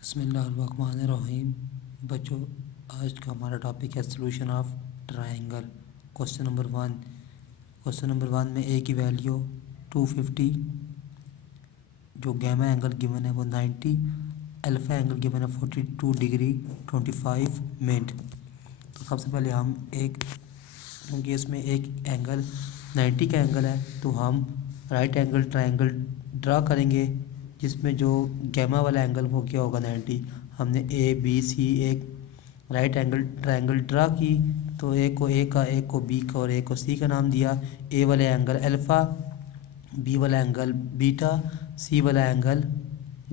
बिस्मिल्लाहिर्रहमानिर्रहीम। बच्चों, आज का हमारा टॉपिक है solution of triangle. Question number one में ए की वैल्यू 250, जो गैमा एंगल गिवन है वो 90, अल्फ़ा एंगल गिवन है 42 डिग्री 25 मिनट। तो सबसे पहले हम क्योंकि इसमें एक एंगल 90 का एंगल है तो हम राइट एंगल ट्रायंगल ड्रा करेंगे, जिसमें जो गैमा वाला एंगल वो क्या होगा 90। हमने ए बी सी एक राइट एंगल ट्रायंगल ड्रा की, तो एक को ए का, एक को बी का और एक को सी का नाम दिया। ए वाला एंगल अल्फ़ा, बी वाला एंगल बीटा, सी वाला एंगल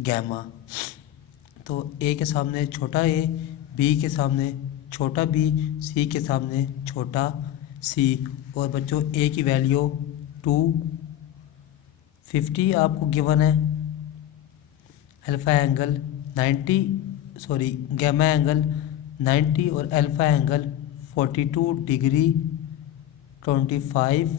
गैमा। तो ए के सामने छोटा ए, बी के सामने छोटा बी, सी के सामने छोटा सी। और बच्चों ए की वैल्यू 250 आपको गिवन है, अल्फ़ा एंगल 90 गैमा एंगल 90 और अल्फ़ा एंगल 42 डिग्री 25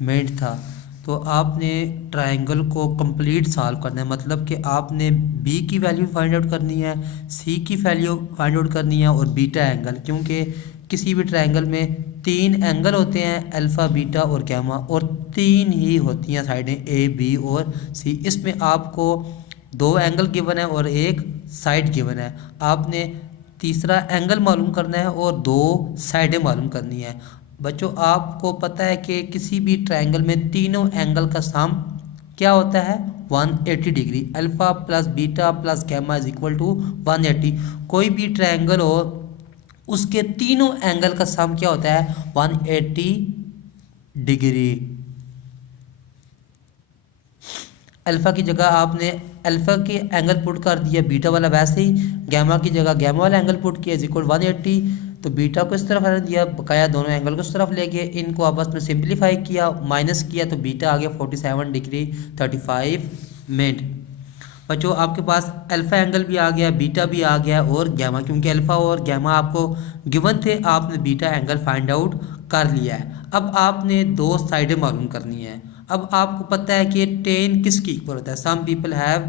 मिनट था। तो आपने ट्रायंगल को कंप्लीट सॉल्व करना है, मतलब कि आपने बी की वैल्यू फाइंड आउट करनी है, सी की वैल्यू फाइंड आउट करनी है और बीटा एंगल, क्योंकि किसी भी ट्रायंगल में 3 एंगल होते हैं, अल्फ़ा बीटा और गैमा, और 3 ही होती हैं साइडें ए बी और सी। इसमें आपको 2 एंगल गिवन है और एक साइड गिवन है। आपने तीसरा एंगल मालूम करना है और 2 साइडें मालूम करनी है। बच्चों, आपको पता है कि किसी भी ट्रायंगल में तीनों एंगल का सम क्या होता है 180 degree. Alpha plus beta plus gamma is equal to 180। कोई भी ट्रायंगल हो उसके तीनों एंगल का सम क्या होता है 180 डिग्री। अल्फ़ा की जगह आपने अल्फ़ा के एंगल पुट कर दिया, बीटा वाला वैसे ही गैमा की जगह गैमा वाला एंगल पुट किया इज इक्वल 180। तो बीटा को इस तरफ आने दिया, बकाया दोनों एंगल को इस तरफ ले गए, इनको आपस में सिंपलीफाई किया, माइनस किया, तो बीटा आ गया 47 डिग्री 35 मिनट। बच्चों, आपके पास अल्फ़ा एंगल भी आ गया, बीटा भी आ गया और गैमा, क्योंकि अल्फ़ा और गैमा आपको गिवन थे, आपने बीटा एंगल फाइंड आउट कर लिया है। अब आपने 2 साइडें मालूम करनी है। अब आपको पता है कि टेन किसकी इक्वल होता है। Some people have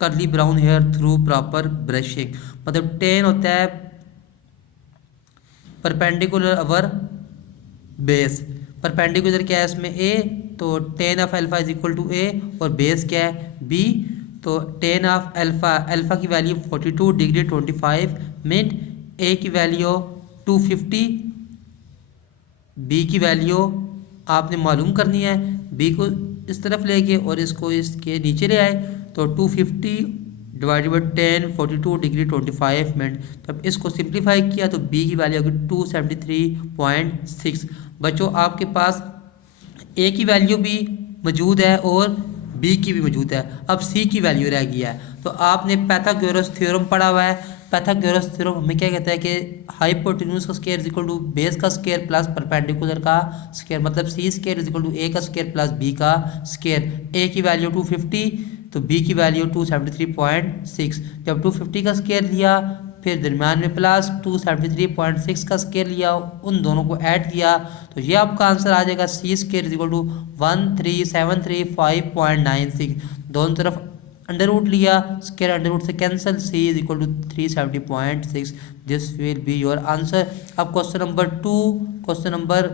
curly brown hair through proper brushing, मतलब टेन होता है परपेंडिकुलर अवर बेस। परपेंडिकुलर क्या है इसमें ए, तो tan of alpha is equal to A, और बेस क्या है बी। तो टेन ऑफ अल्फ़ा की वैल्यू 42 डिग्री 25 मिनट, ए की वैल्यू 250, बी की वैल्यू आपने मालूम करनी है। बी को इस तरफ ले गए और इसको इसके नीचे ले आए, तो 250 डिवाइडेड बाई 10 42 डिग्री 25 मिनट। तो अब इसको सिंप्लीफाई किया तो बी की वैल्यू होगी 273.6। बच्चों, आपके पास ए की वैल्यू भी मौजूद है और बी की भी मौजूद है, अब सी की वैल्यू रह गई है। तो आपने पाइथागोरस थ्योरम पढ़ा हुआ है। पाइथागोरस थ्योरम हमें क्या कहता है कि हाइपोटेन्यूज का square is equal to base का स्क्वायर प्लस परपेंडिकुलर का स्क्वायर, मतलब C square is equal to A का स्क्वायर प्लस बी का स्क्वायर। ए की वैल्यू 250 तो बी की वैल्यू 273.6। जब 250 का स्क्वायर लिया, फिर दरम्यान में प्लस 273.6 का स्क्वायर लिया, उन दोनों को ऐड किया, तो ये आपका आंसर आ जाएगा C square is equal to 13735.96। दोनों तरफ अंडर रूट लिया, स्क्वायर अंडर रूट से cancel, C is equal to 370.6। This will be your answer. अब question number 2, question number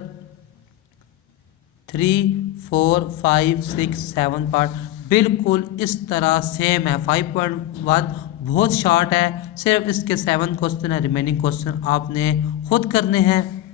3, 4, 5, 6, 7 part बिल्कुल इस तरह सेम है। 5.1 बहुत शॉर्ट है, सिर्फ इसके 7 क्वेश्चन है, रिमेनिंग क्वेश्चन आपने खुद करने हैं।